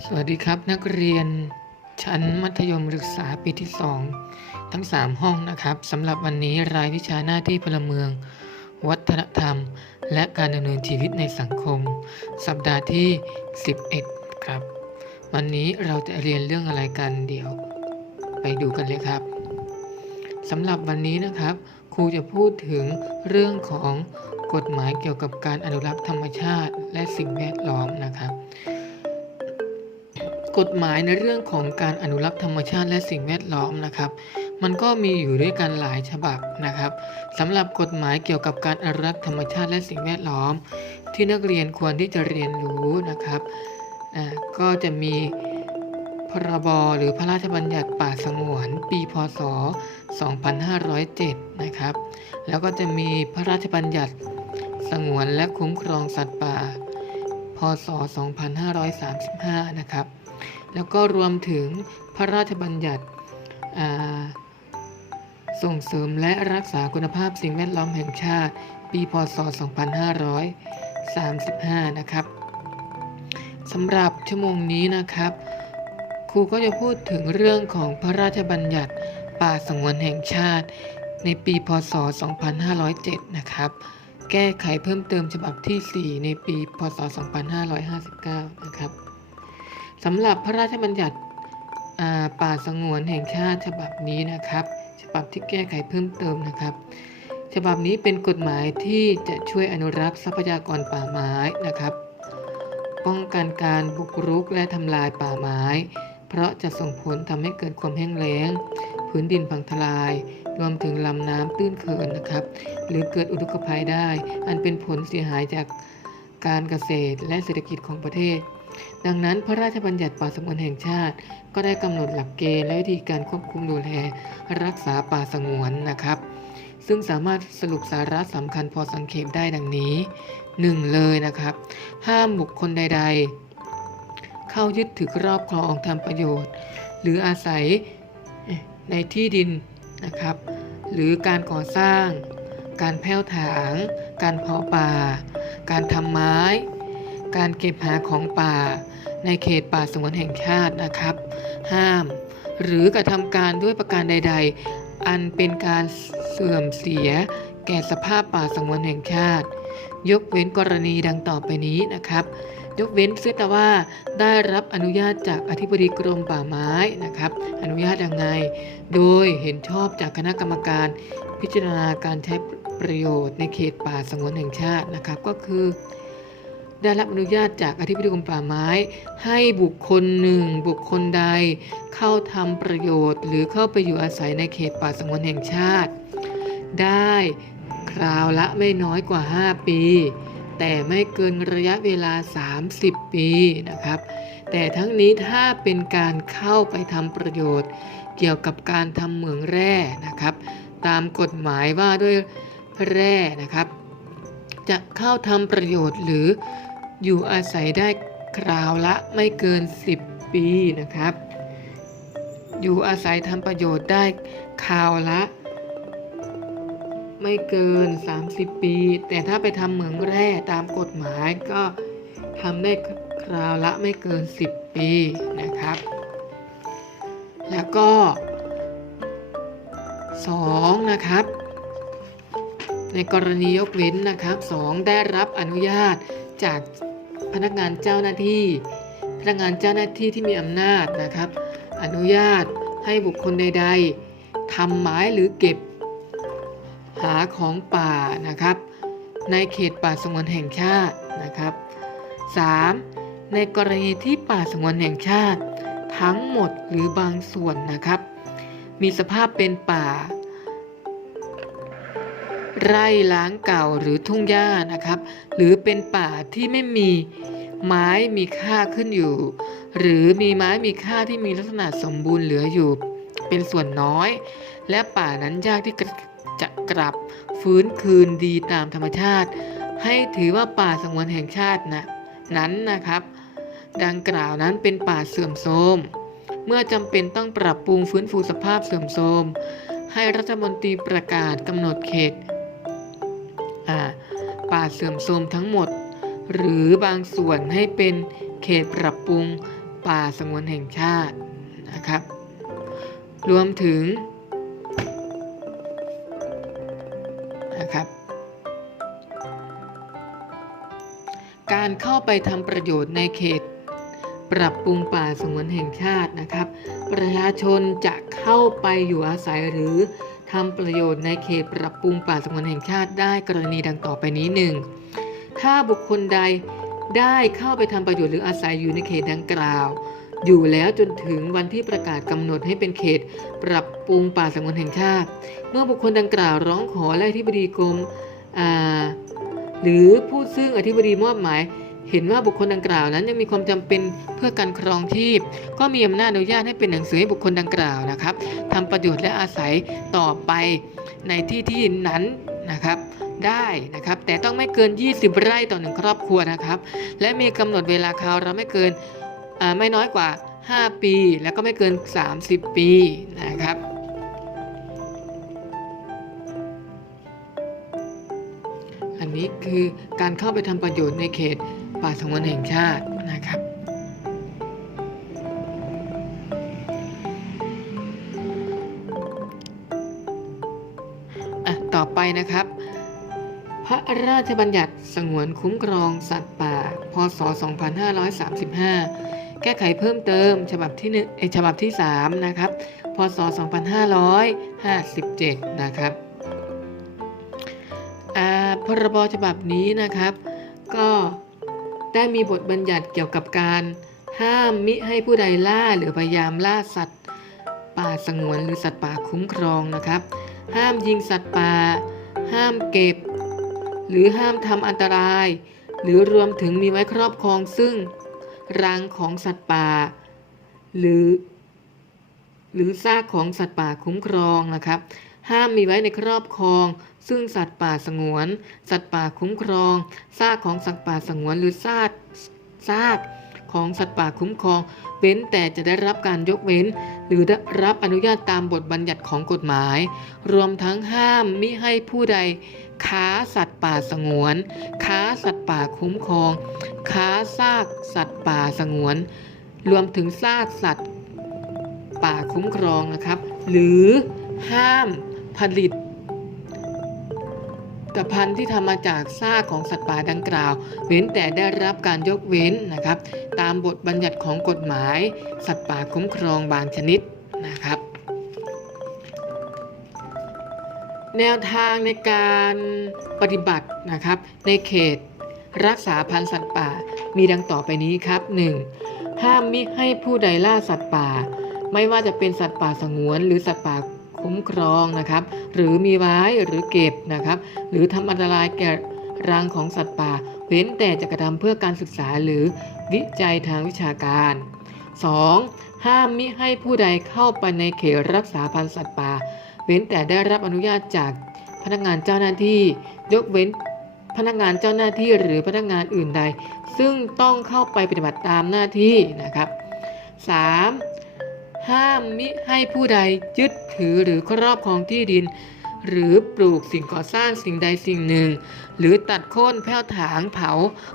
สวัสดีครับนักเรียนชั้นมัธยมศึกษาปีที่ 2 ทั้ง 3 ห้องนะครับสำหรับวันนี้รายวิชาหน้าที่พลเมือง วัฒนธรรม และการดำเนินชีวิตในสังคม สัปดาห์ที่ 11 ครับ วันนี้เราจะเรียนเรื่องอะไรกันเดี๋ยว ไปดูกันเลยครับสำหรับวันนี้นะครับครูจะพูดถึงเรื่องของกฎหมายเกี่ยวกับการอนุรักษ์ธรรมชาติ และสิ่งแวดล้อมนะครับ กฎหมายในเรื่องของการอนุรักษ์ธรรมชาติและสิ่งแวดล้อมนะครับ มันก็มีอยู่ด้วยกันหลายฉบับนะครับสำหรับกฎหมายเกี่ยวกับการอนุรักษ์ธรรมชาติและสิ่งแวดล้อม ที่นักเรียนควรที่จะเรียนรู้นะครับอ่าก็จะมีพรบหรือพระราชบัญญัติป่าสงวน ปีพศ 2507 นะครับ แล้วก็จะมีพระราชบัญญัติสงวนและคุ้มครองสัตว์ป่า พศ 2535 นะครับ แล้วก็รวมถึงพระราชบัญญัติส่งเสริมและรักษาคุณภาพสิ่งแวดล้อมแห่งชาติ ปีพศ 2535 นะครับสำหรับชั่วโมงนี้นะครับ ครูก็จะพูดถึงเรื่องของพระราชบัญญัติป่าสงวนแห่งชาติ ในปีพศ 2507 นะครับ แก้ไขเพิ่มเติมฉบับที่ 4 ในปีพศ 2559 นะครับ สำหรับพระราชบัญญัติป่าสงวนแห่งชาติฉบับนี้นะครับ ฉบับที่แก้ไขเพิ่มเติมนะครับ ฉบับนี้เป็นกฎหมายที่จะช่วยอนุรักษ์ทรัพยากรป่าไม้นะครับ ป้องกันการบุกรุกและทำลายป่าไม้ เพราะจะส่งผลทำให้เกิดความแห้งแล้ง พื้นดินพังทลาย รวมถึงลำน้ำตื้นเขินนะครับ หรือเกิดอุทกภัยได้ อันเป็นผลเสียหายจาก การเกษตรและเศรษฐกิจของประเทศ ดังนั้นพระราชบัญญัติป่าสงวนแห่งชาติ ก็ได้กำหนดหลักเกณฑ์และวิธีการควบคุมดูแลรักษาป่าสงวนนะครับ ซึ่งสามารถสรุปสาระสำคัญพอสังเขปได้ดังนี้ 1. เลยนะครับ ห้ามบุคคลใด ๆ เข้ายึดถือครอบครองทำประโยชน์ หรืออาศัยในที่ดินนะครับ หรือการก่อสร้าง การแผ้วถาง การเพาะป่า การทำไม้ การเก็บหาของป่า ในเขตป่าสงวนแห่งชาตินะครับ ห้าม หรือกระทำการด้วยประการใด ๆ อันเป็นการเสื่อมเสีย แก่สภาพป่าสงวนแห่งชาติ ยกเว้นกรณีดังต่อไปนี้นะครับยกเว้นเสียแต่ว่าได้รับอนุญาตจากอธิบดีกรมป่าไม้นะครับ อนุญาตยังไง โดยเห็นชอบจากคณะกรรมการพิจารณาการใช้ ประโยชน์ในเขตป่าสงวนแห่งชาตินะครับก็คือ ได้รับอนุญาตจากอธิบดีกรมป่าไม้ ให้บุคคลหนึ่งบุคคลใด เข้าทำประโยชน์ หรือเข้าไปอยู่อาศัยในเขตป่าสงวนแห่งชาติ ได้คราวละไม่น้อยกว่า 5 ปี แต่ไม่เกินระยะเวลา 30 ปีนะครับ แต่ทั้งนี้ถ้าเป็นการเข้าไปทำประโยชน์ เกี่ยวกับการทำเหมืองแร่นะครับ ตามกฎหมายว่าด้วย แร่นะครับ จะเข้าทำประโยชน์หรืออยู่อาศัยได้คราวละไม่เกิน 10 ปีนะครับ อยู่อาศัยทำประโยชน์ได้คราวละ ไม่เกิน 30 ปี แต่ถ้าไปทำเหมืองแร่ตามกฎหมายก็ทำได้คราวละไม่เกิน 10 ปีนะครับ แล้วก็ 2 นะครับ ในกรณียกเว้นนะครับ 2 ได้รับอนุญาตจากพนักงานเจ้าหน้าที่ พนักงานเจ้าหน้าที่ที่มีอำนาจนะครับ อนุญาตให้บุคคลใด ๆทำไม้หรือเก็บ หาของป่านะครับ ในเขตป่าสงวนแห่งชาตินะครับ 3. ในกรณีที่ป่าสงวนแห่งชาติ ทั้งหมดหรือบางส่วนนะครับ มีสภาพเป็นป่า ไร่ล้างเก่าหรือทุ่งหญ้านะครับ หรือเป็นป่าที่ไม่มีไม้มีค่าขึ้นอยู่ หรือมีไม้มีค่าที่มีลักษณะสมบูรณ์เหลืออยู่ เป็นส่วนน้อย และป่านั้นยากที่จะกลับฟื้นคืนดีตามธรรมชาติ ให้ถือว่าป่าสงวนแห่งชาตินะนั้นนะครับ ดังกล่าวนั้นเป็นป่าเสื่อมโทรมเมื่อจำเป็นต้องปรับปรุงฟื้นฟูสภาพเสื่อมโทรมให้รัฐมนตรีประกาศกำหนดเขต ป่าเสื่อมโทรมทั้งหมด หรือบางส่วนให้เป็นเขตปรับปรุงป่าสงวนแห่งชาตินะครับ รวมถึงนะครับ การเข้าไปทำประโยชน์ในเขต ปรับปรุงป่าสงวนแห่งชาตินะครับ ประชาชนจะเข้าไปอยู่อาศัยหรือ ทำประโยชน์ในเขตปรับปรุงป่าสงวนแห่งชาติได้กรณีดังต่อไปนี้หนึ่งถ้าบุคคลใดได้เข้าไปทำประโยชน์หรืออาศัยอยู่ในเขตดังกล่าว อยู่แล้วจนถึงวันที่ประกาศกำหนดให้เป็นเขต ปรับปรุงป่าสงวนแห่งชาติ เมื่อบุคคลดังกล่าวร้องขอและอธิบดีกรมหรือผู้ซึ่งอธิบดีมอบหมาย เห็นว่าบุคคลดังกล่าวนั้นยังมีความจำเป็นเพื่อการครองชีพ ก็มีอำนาจอนุญาตให้เป็นหนังสือให้บุคคลดังกล่าวนะครับทำประโยชน์และอาศัยต่อไปในที่ที่นั้นนะครับได้นะครับ แต่ต้องไม่เกิน 20 ไร่ต่อหนึ่งครอบครัวนะครับ และมีกำหนดเวลาคราวเราไม่เกินไม่น้อยกว่า 5 ปี แล้วก็ไม่เกิน 30 ปีนะครับอันนี้คือการเข้าไปทำประโยชน์ในเขต ป่าสงวนแห่งชาตินะครับอะต่อไปนะครับ พระราชบัญญัติสงวนคุ้มครองสัตว์ป่า พศ 2535 แก้ไขเพิ่มเติมฉบับที่หนึ่งเอฉบับที่ 3 นะครับ พศ 2557 นะครับอ่าพรบฉบับนี้นะครับ ก็ ได้มีบทบัญญัติเกี่ยวกับการ ห้ามมิให้ผู้ใดล่าหรือพยายามล่าสัตว์ ป่าสงวนหรือสัตว์ป่าคุ้มครองนะครับ ห้ามยิงสัตว์ป่า ห้ามเก็บ หรือห้ามทำอันตราย หรือรวมถึงมีไว้ครอบครองซึ่งรังของสัตว์ป่า หรือ หรือซากของสัตว์ป่าคุ้มครองนะครับ ห้ามมีไว้ในครอบครอง ซึ่งสัตว์ป่าสงวน สัตว์ป่าคุ้มครอง ซากของสัตว์ป่าสงวนหรือซากซากของสัตว์ป่าคุ้มครอง เว้นแต่จะได้รับการยกเว้น หรือได้รับอนุญาตตามบทบัญญัติของกฎหมาย รวมทั้งห้ามมิให้ผู้ใด ค้าสัตว์ป่าสงวน ค้าสัตว์ป่าคุ้มครอง ค้าซากสัตว์ป่าสงวน รวมถึงซากสัตว์ป่าคุ้มครองนะครับ หรือห้ามผลิต ตภัณฑ์ที่ทำมาจากซากของสัตว์ป่าดังกล่าว เว้นแต่ได้รับการยกเว้นนะครับ ตามบทบัญญัติของกฎหมาย สัตว์ป่าคุ้มครองบางชนิดนะครับ แนวทางในการปฏิบัตินะครับ ในเขตรักษาพันธุ์สัตว์ป่ามีดังต่อไปนี้ครับ 1. ห้ามมิให้ผู้ใดล่าสัตว์ป่า ไม่ว่าจะเป็นสัตว์ป่าสงวน หรือสัตว์ป่า คุ้มครองนะครับ หรือมีไว้หรือเก็บนะครับ หรือทำอันตรายแก่รังของสัตว์ป่า เว้นแต่จะกระทำเพื่อการศึกษาหรือวิจัยทางวิชาการ 2. ห้ามมิให้ผู้ใดเข้าไปในเขตรักษาพันธุ์สัตว์ป่า เว้นแต่ได้รับอนุญาตจากพนักงานเจ้าหน้าที่ ยกเว้นพนักงานเจ้าหน้าที่หรือพนักงานอื่นใด ซึ่งต้องเข้าไปปฏิบัติตามหน้าที่นะครับ 3. ห้ามมิให้ผู้ใดยึดถือหรือครอบครองที่ดิน หรือปลูกสิ่งก่อสร้างสิ่งใดสิ่งหนึ่ง หรือตัดโค่นแผ้วถางเผา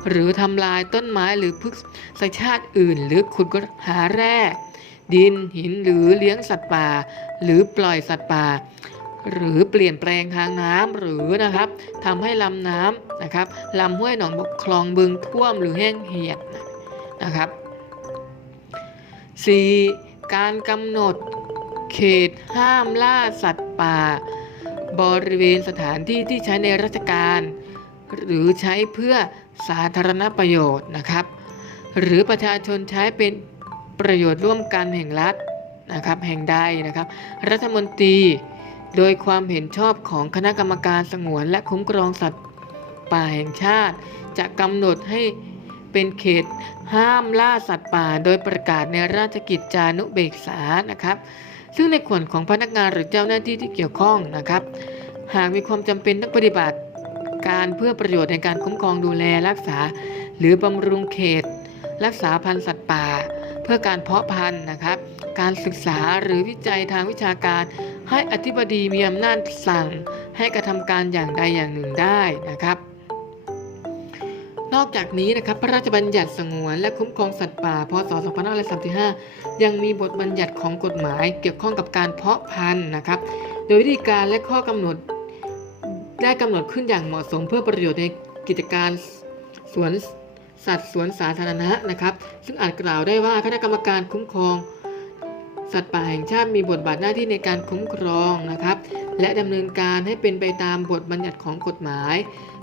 หรือทำลายต้นไม้หรือพฤกษชาติอื่น หรือขุดหาแร่ดินหินหรือเลี้ยงสัตว์ป่า หรือปล่อยสัตว์ป่า หรือเปลี่ยนแปลงทางน้ำหรือนะครับทำให้ลำน้ำนะครับลำห้วยหนองคลองบึงท่วมหรือแห้งเหี่ยดนะครับ 4. การกำหนด เขตห้ามล่าสัตว์ป่า บริเวณสถานที่ที่ใช้ในราชการ หรือใช้เพื่อสาธารณประโยชน์นะครับ หรือประชาชนใช้เป็นประโยชน์ร่วมกันแห่งรัฐนะครับแห่งใดนะครับ รัฐมนตรีโดยความเห็นชอบของคณะกรรมการสงวนและคุ้มครองสัตว์ป่าแห่งชาติ จะกำหนดให้ เป็นเขตห้ามล่าสัตว์ป่า โดยประกาศในราชกิจจานุเบกษานะครับ ซึ่งในส่วนของพนักงานหรือเจ้าหน้าที่ที่เกี่ยวข้องนะครับ หากมีความจำเป็นต้องปฏิบัติการเพื่อประโยชน์ในการคุ้มครองดูแลรักษา หรือบำรุงเขต รักษาพันธุ์สัตว์ป่า เพื่อการเพาะพันธุ์นะครับ การศึกษาหรือวิจัยทางวิชาการ ให้อธิบดีมีอำนาจสั่ง ให้กระทำการอย่างใดอย่างหนึ่งได้นะครับ นอกจากนี้นะครับพระราชบัญญัติสงวนและคุ้มครองสัตว์ป่า พศ 2535 ยังมีบทบัญญัติของกฎหมายเกี่ยวข้องกับการเพาะพันธุ์นะครับ โดยวิธีการและข้อกำหนดได้กำหนดขึ้นอย่างเหมาะสมเพื่อประโยชน์ในกิจการสวนสัตว์สวนสาธารณะนะครับ ซึ่งอาจกล่าวได้ว่าคณะกรรมการคุ้มครอง สัตว์ป่าแห่งชาติมีบทบาทหน้าที่ในการคุ้มครองนะครับ และดำเนินการให้เป็นไปตามบทบัญญัติของกฎหมาย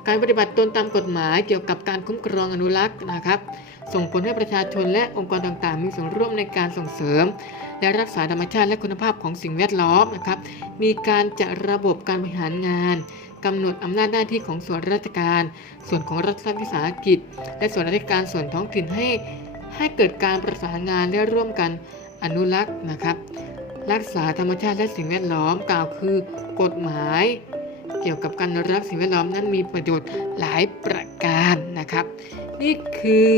การปฏิบัติตนตามกฎหมายเกี่ยวกับการคุ้มครองอนุรักษ์นะครับ ส่งผลให้ประชาชนและองค์กรต่างๆ มีส่วนร่วมในการส่งเสริม และรักษาธรรมชาติและคุณภาพของสิ่งแวดล้อมนะครับ มีการจัดระบบการบริหารงานกำหนดอำนาจหน้าที่ของส่วนราชการ ส่วนของรัฐวิสาหกิจ และส่วนราชการส่วนท้องถิ่นให้ให้เกิดการประสานงานและร่วมกันอนุรักษ์นะครับ รักษาธรรมชาติและสิ่งแวดล้อมกล่าวคือกฎหมาย เกี่ยวกับการรักสิ่งแวดล้อมนั้นมีประโยชน์หลายประการนะครับ นี่คือ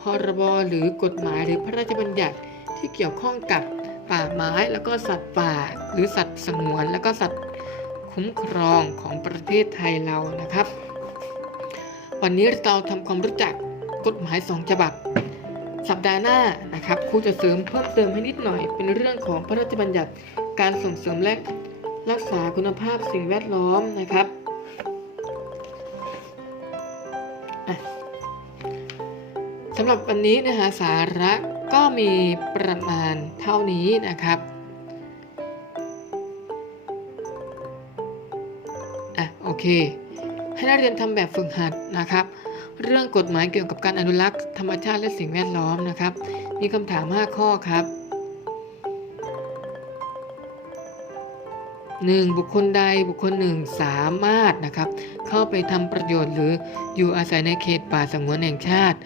พรบหรือกฎหมายหรือพระราชบัญญัติที่เกี่ยวข้องกับป่าไม้แล้วก็สัตว์ป่า หรือสัตว์สงวนแล้วก็สัตว์คุ้มครองของประเทศไทยเรานะครับ วันนี้เราทำความรู้จักกฎหมายสองฉบับ สัปดาห์หน้านะครับครูจะเสริมเพิ่มเติมให้นิดหน่อย เป็นเรื่องของพระราชบัญญัติการส่งเสริมและ รักษาคุณภาพสิ่งแวดล้อมนะครับสำหรับวันนี้นื้อหาสาระก็มีประมาณเท่านี้นะครับอะโอเค ให้นักเรียนทำแบบฝึกหัดนะครับ เรื่องกฎหมายเกี่ยวกับการอนุรักษ์ธรรมชาติและสิ่งแวดล้อมนะครับ มีคำถาม 5 ข้อครับ 1. บุคคลใดบุคคลหนึ่งสามารถนะครับ เข้าไปทำประโยชน์หรืออยู่อาศัยในเขตป่าสงวนแห่งชาติ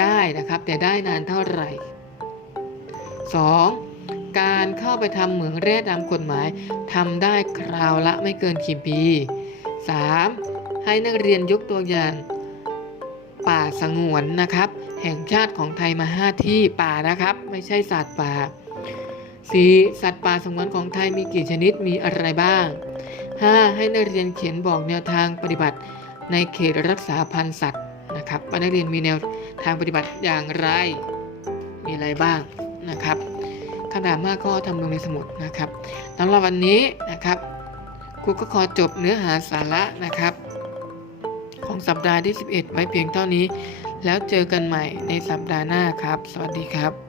ได้นะครับ แต่ได้นานเท่าไหร่ 2. การเข้าไปทำเหมืองแร่ตามกฎหมายทำได้คราวละไม่เกินกี่ปี 3. ให้นักเรียนยกตัวอย่าง ป่าสงวนนะครับ แห่งชาติของไทยมา5ที่ป่านะครับ ไม่ใช่สัตว์ป่า 4. สัตว์ป่าสงวนของไทยมีกี่ชนิดมีอะไรบ้าง 5. ให้นักเรียนเขียนบอกแนวทางปฏิบัติ ในเขตรักษาพันธุ์สัตว์นะครับว่านักเรียนมีแนวทางปฏิบัติอย่างไร มีอะไรบ้างนะครับคำถามห้าข้อทำลงในสมุดนะครับสำหรับวันนี้นะครับครูก็ขอจบเนื้อหาสาระนะครับ ของสัปดาห์ที่ 11 ไว้เพียงเท่านี้ แล้วเจอกันใหม่ในสัปดาห์หน้าครับ สวัสดีครับ